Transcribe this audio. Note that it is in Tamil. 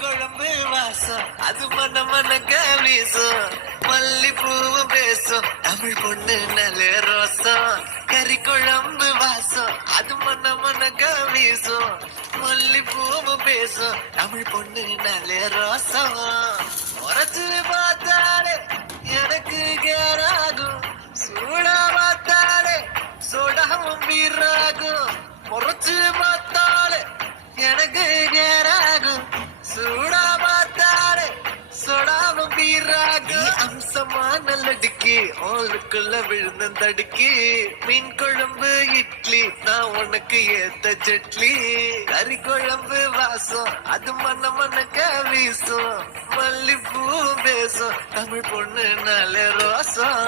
குழம்பு வாசம் அது மன மனக்க வீசும். மல்லிப்பூவும் பேசும் தமிழ் பொண்ணு நல்ல ரோசம். கறி குழம்பு வாசம் அது மன மனக்க வீசும். மல்லிப்பூவும் பேசும் தமிழ் பொண்ணு நல்ல ரோசம். உரைச்சு பார்த்தாலே எனக்கு கேராகும். சூடா பார்த்தாலே சோடாவும் பீராகும். முறைச்சு பார்த்தாலே எனக்கு நேராகும். சூடா பார்த்தாலே சொடாவும் பீராகு. அம்சமா நல்லடிக்கு ஆளுக்குள்ள விழுந்த தடுக்கி. மீன் குழம்பு இட்லி நான் உனக்கு ஏத்த சட்லி. கறி குழம்பு வாசம் அது மன மனக்க வீசும். மல்லிப்பூ பேசும் தமிழ் பொண்ணு நல்ல ரோசம்.